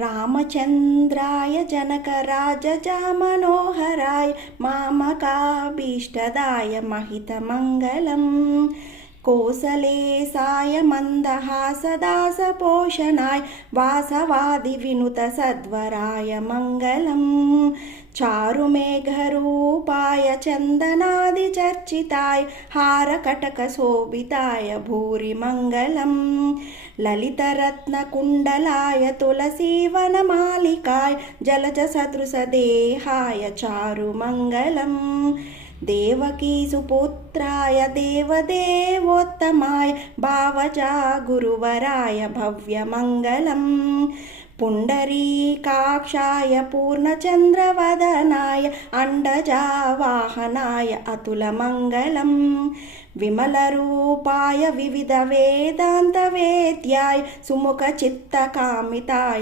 रामचन्द्राय जनकराजजामनोहराय मामकाभीष्टदाय महितमङ्गलम् कोसलेशाय मन्दहासदासपोषणाय वासवादिविनुतसद्वराय मङ्गलम् चारुमेघरूपाय चन्दनादिचर्चिताय हारकटकशोभिताय भूरि मङ्गलम् ललितरत्नकुण्डलाय तुलसीवनमालिकाय जलजसदृशदेहाय चारुमङ्गलम् देवकीसुपुत्राय देवदेवोत्तमाय भावजा गुरुवराय भव्यमङ्गलम् पुण्डरीकाक्षाय पूर्णचन्द्रवदनाय अण्डजावाहनाय अतुलमङ्गलम् विमलरूपाय विविधवेदान्तवेद्याय सुमुखचित्तकामिताय